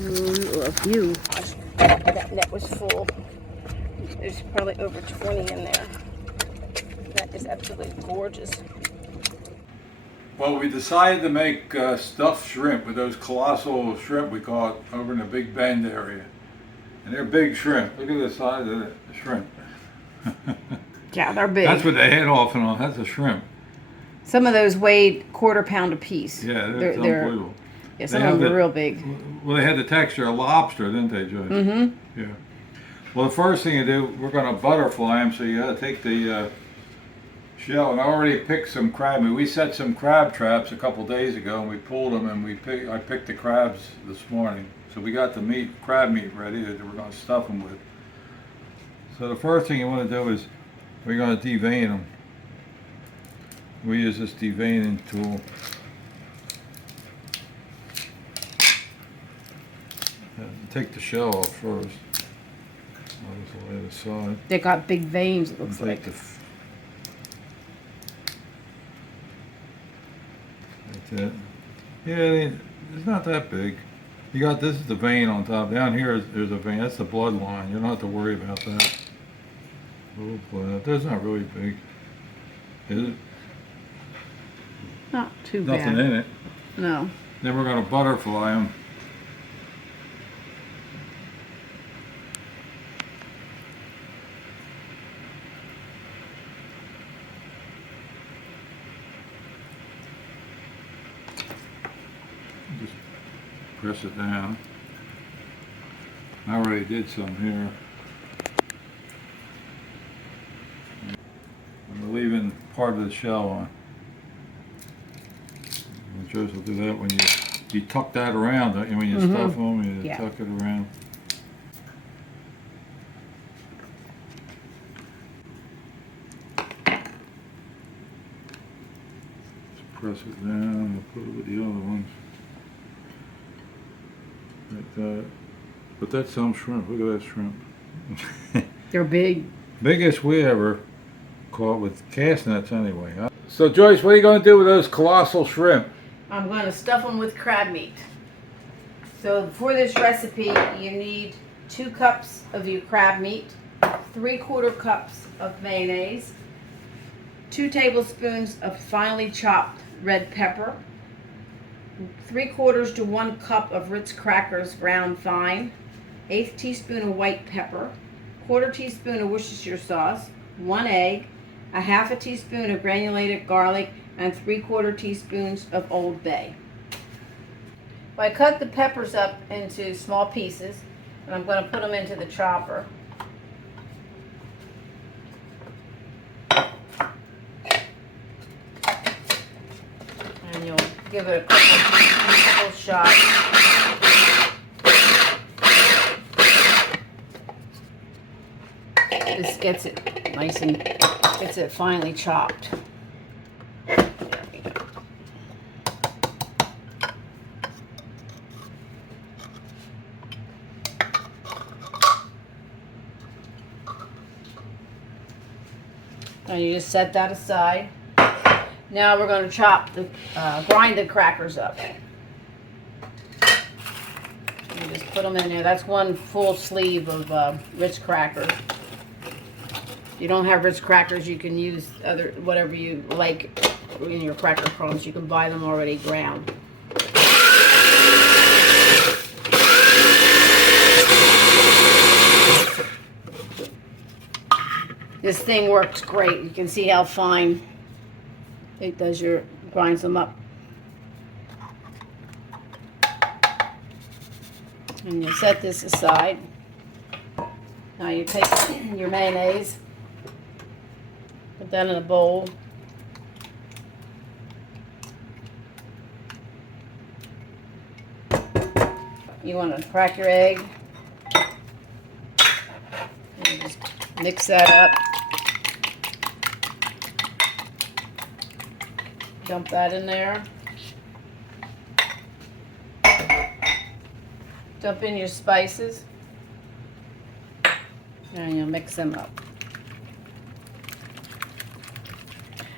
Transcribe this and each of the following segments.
A few. Gosh, that net was full. There's probably over 20 in there. That is absolutely gorgeous. Well, we decided to make stuffed shrimp with those colossal shrimp we caught over in the Big Bend area. And they're big shrimp. Look at the size of the shrimp. Yeah, they're big. That's what they head off and on. That's a shrimp. Some of those weighed £1/4 a piece. Yeah, that's unbelievable. Yeah, some of them are real big. Well, they had the texture of lobster, didn't they, Joyce? Mm-hmm. Yeah. Well, the first thing you do, we're going to butterfly them, so you got to take the shell. And I already picked some crab meat. We set some crab traps a couple days ago, and we pulled them, and I picked the crabs this morning. So we got the crab meat ready that we're going to stuff them with. So the first thing you want to do is we're going to devein them. We use this deveining tool. Take the shell off first. I'll just lay it aside. They got big veins, it looks like. That's it. Yeah, it's not that big. You got, this is the vein on top. Down here there's a vein. That's the bloodline. You don't have to worry about that. Little blood. That's not really big. Is it? Not too bad. Nothing in it. No. Then we're going to butterfly them. Just press it down. I already did some here. I'm leaving part of the shell on. Joyce will do that when you tuck that around, don't you? When you stuff them, you tuck it around. Just press it down and put it with the other ones. Like that. But that's some shrimp. Look at that shrimp. They're big. Biggest we ever caught with cast nets anyway. So Joyce, what are you going to do with those colossal shrimp? I'm going to stuff them with crab meat. So for this recipe, you need 2 cups of your crab meat, 3/4 cups of mayonnaise, 2 tablespoons of finely chopped red pepper, 3/4 to 1 cup of Ritz crackers ground fine, 1/8 teaspoon of white pepper, 1/4 teaspoon of Worcestershire sauce, 1 egg, a 1/2 teaspoon of granulated garlic, and 3/4 teaspoons of Old Bay. I cut the peppers up into small pieces, and I'm going to put them into the chopper. And you'll give it a couple shots. This gets it nice and gets it finely chopped. And you just set that aside. Now we're going to grind the crackers up. You just put them in there. That's 1 full sleeve of Ritz crackers. If you don't have Ritz crackers, you can use whatever you like in your cracker crumbs. You can buy them already ground. This thing works great. You can see how fine it does grinds them up. And you set this aside. Now you take your mayonnaise, put that in a bowl. You want to crack your egg. And just mix that up. Dump that in there. Dump in your spices. And you'll mix them up.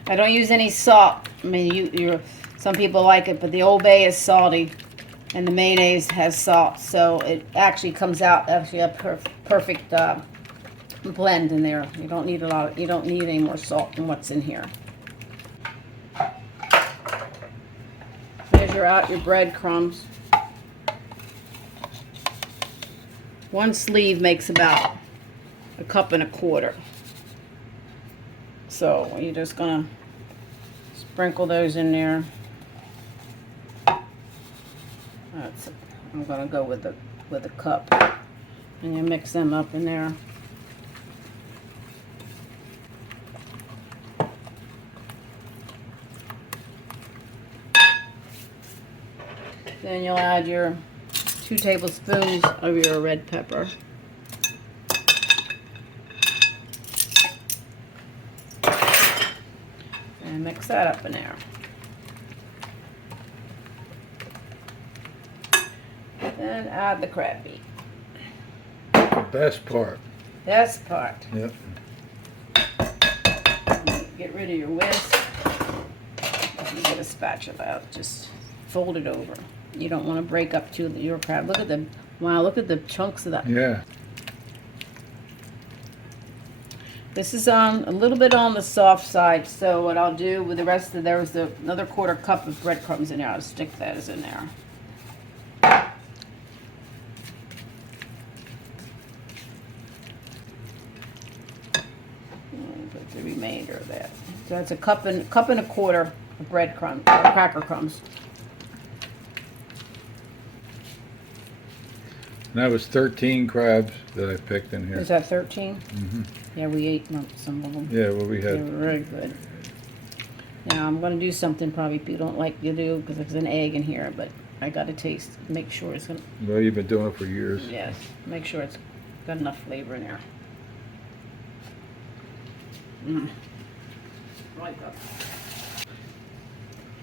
I don't use any salt. I mean, some people like it, but the Old Bay is salty. And the mayonnaise has salt, so it actually comes out actually a perfect blend in there. You don't need you don't need any more salt than what's in here. Measure out your breadcrumbs. One sleeve makes about 1.25 cups. So you're just gonna sprinkle those in there. I'm gonna go with a cup, and you mix them up in there. Then you'll add your 2 tablespoons of your red pepper. And mix that up in there. Then add the crab meat. The best part. Best part. Yep. Get rid of your whisk. You get a spatula out. Just fold it over. You don't want to break up your crab. Look at the look at the chunks of that. Yeah. This is on a little bit on the soft side. So what I'll do with the rest of there was another 1/4 cup of breadcrumbs in there. I'll stick that as in there. Put the remainder of that. So that's a cup and 1/4 of breadcrumbs or cracker crumbs. And that was 13 crabs that I picked in here. Is that 13? Mm-hmm. Yeah, we ate some of them. Yeah, well, we They had. were very good. Now I'm going to do something probably people don't like to do because there's an egg in here, but I got to taste, make sure it's going to, Well, you've been doing it for years. yes, make sure it's got enough flavor in there. Like that.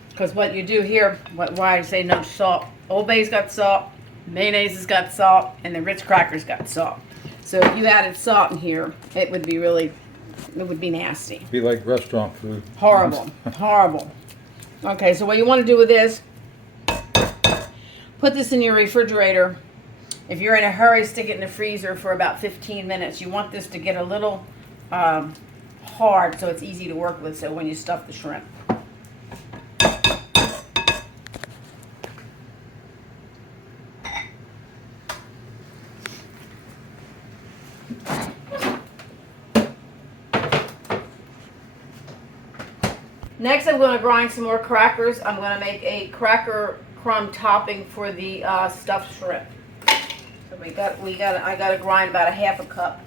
Because what you do here, why I say no salt, Old Bay's got salt, mayonnaise has got salt, and the Ritz crackers got salt. So if you added salt in here, it would be nasty. Be like restaurant food. Horrible. Horrible. Okay, so what you want to do with this, put this in your refrigerator. If you're in a hurry, stick it in the freezer for about 15 minutes. You want this to get a little hard so it's easy to work with, so when you stuff the shrimp. Next, I'm going to grind some more crackers. I'm going to make a cracker crumb topping for the stuffed shrimp. So I got to grind about 1/2 cup.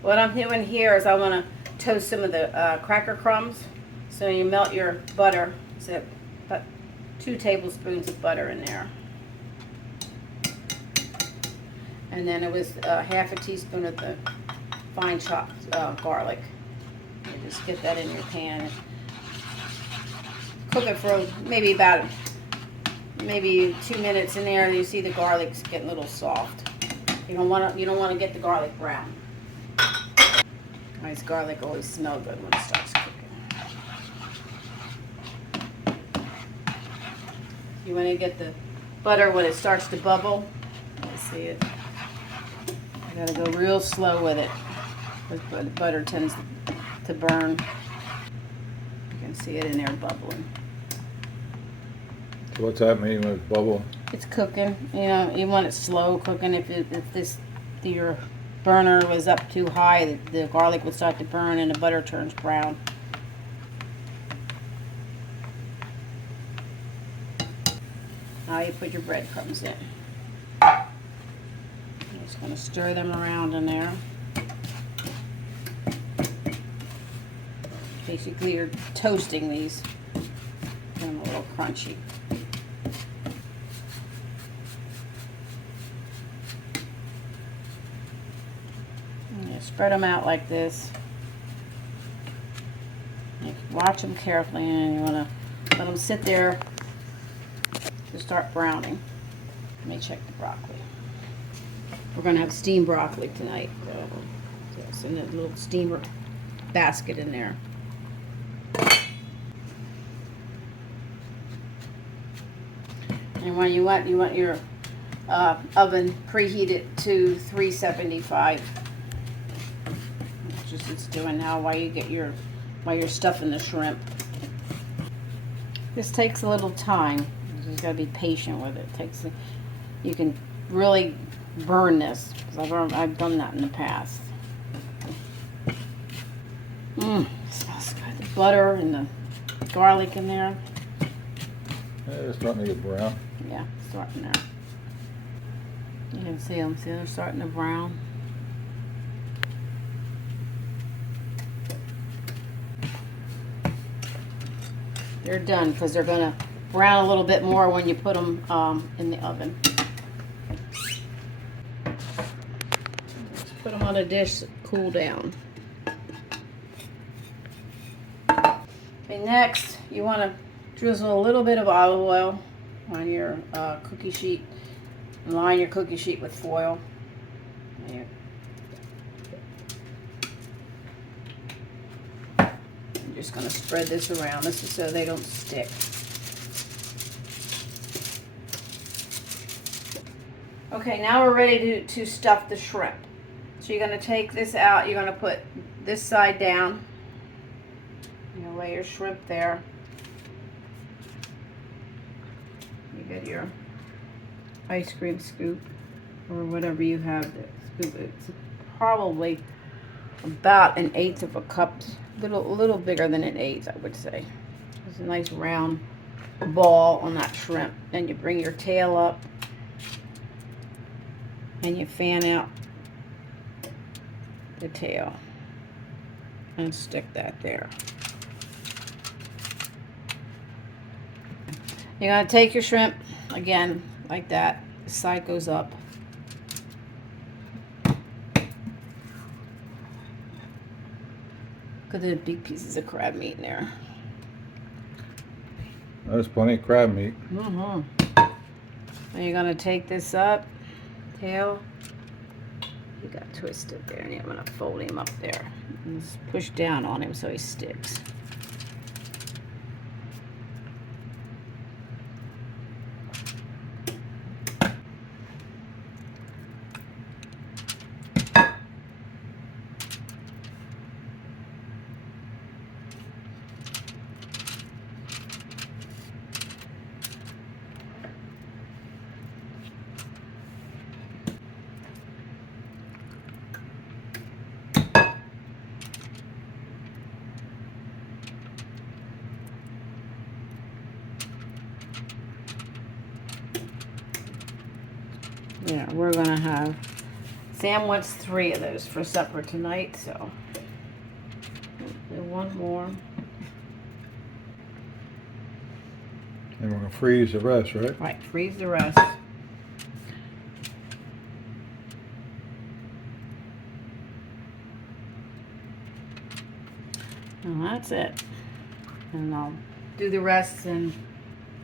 What I'm doing here is I want to toast some of the cracker crumbs. So you melt your butter. So put 2 tablespoons of butter in there. And then it was 1/2 teaspoon of the fine chopped garlic. You just get that in your pan. Cook it for maybe 2 minutes in there, and you see the garlic's getting a little soft. You don't want to get the garlic brown. Nice garlic always smells good when it starts cooking. You want to get the butter when it starts to bubble. Let's see it. You gotta go real slow with it. The butter tends to burn. You can see it in there bubbling. So what's that mean when it's bubble? It's cooking. You know, you want it slow cooking. If your burner was up too high, the garlic would start to burn and the butter turns brown. Now you put your breadcrumbs in. I'm just going to stir them around in there. Basically, you're toasting these. Get them a little crunchy. You spread them out like this. You watch them carefully, and you want to let them sit there to start browning. Let me check the broccoli. We're going to have steamed broccoli tonight. So it's in a little steamer basket in there. And when you want your oven preheated to 375, which is it's doing now while you're stuffing the shrimp. This takes a little time. You just gotta be patient with it. You can really burn this because I've done that in the past. It smells good. The butter and the garlic in there. Yeah, it's starting to get brown. Yeah, starting there. You can see them. See, they're starting to brown. They're done because they're going to brown a little bit more when you put them in the oven. Just put them on a dish to cool down. Okay, next you want to drizzle a little bit of olive oil on your cookie sheet. Line your cookie sheet with foil. There. I'm just going to spread this around. This is so they don't stick. Okay, now we're ready to stuff the shrimp. So you're going to take this out. You're going to put this side down. You're going to lay your shrimp there. You get your ice cream scoop or whatever you have to scoop it. It's probably about 1/8 of a cup, a little bigger than 1/8, I would say. It's a nice round ball on that shrimp. Then you bring your tail up and you fan out the tail and stick that there. You're going to take your shrimp again like that. The side goes up. Look at the big pieces of crab meat in there. There's plenty of crab meat. And you're going to take this up, tail. You got twisted there, and you're going to fold him up there. And just push down on him so he sticks. Yeah, we're gonna have, Sam wants 3 of those for supper tonight, so do one more. And we're going to freeze the rest, right? Right, freeze the rest. And that's it. And I'll do the rest and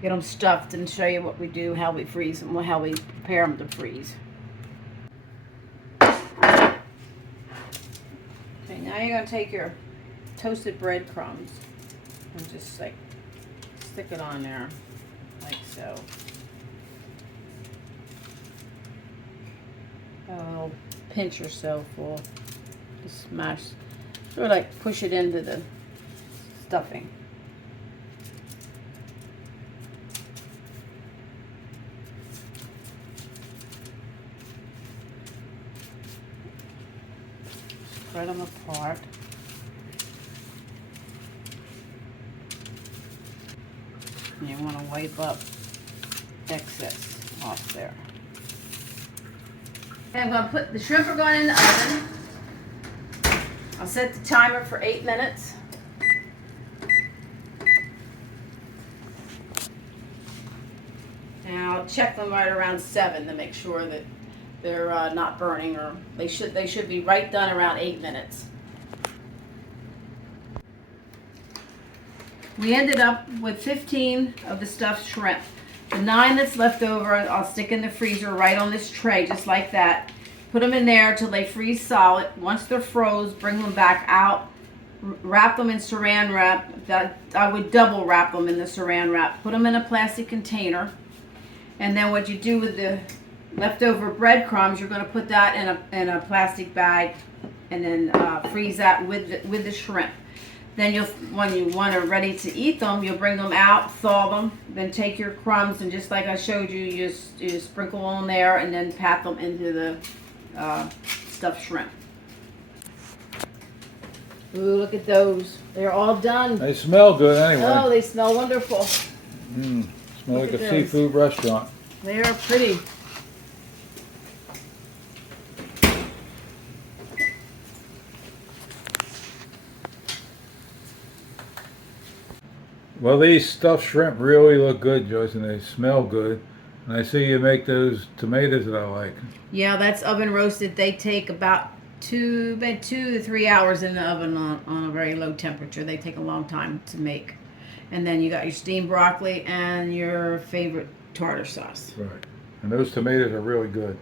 get them stuffed and show you what we do, how we freeze them, how we prepare them to freeze. Okay, now you're going to take your toasted breadcrumbs and just like stick it on there like so. A little pinch or so full. Just smash, sort of like push it into the stuffing. Spread them apart. And you want to wipe up excess off there. Okay, I'm going to put the shrimp are going in the oven. I'll set the timer for 8 minutes. And I'll check them right around 7 to make sure that they're not burning, or they should be right done around 8 minutes. We ended up with 15 of the stuffed shrimp. The 9 that's left over, I'll stick in the freezer right on this tray, just like that. Put them in there till they freeze solid. Once they're froze, bring them back out. Wrap them in saran wrap. I would double wrap them in the saran wrap. Put them in a plastic container. And then what you do with the leftover breadcrumbs, you're going to put that in a plastic bag, and then freeze that with the shrimp. Then when you want to ready to eat them, you'll bring them out, thaw them, then take your crumbs, and just like I showed you, you just sprinkle on there, and then pat them into the stuffed shrimp. Ooh, look at those. They're all done. They smell good anyway. Oh, they smell wonderful. Smell Look like at a those. seafood restaurant. They are pretty. Well, these stuffed shrimp really look good, Joyce, and they smell good. And I see you make those tomatoes that I like. Yeah, that's oven roasted. They take about 2 to 3 hours in the oven on a very low temperature. They take a long time to make. And then you got your steamed broccoli and your favorite tartar sauce. Right. And those tomatoes are really good.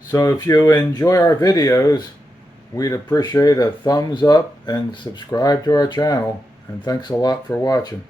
So if you enjoy our videos, we'd appreciate a thumbs up and subscribe to our channel. And thanks a lot for watching.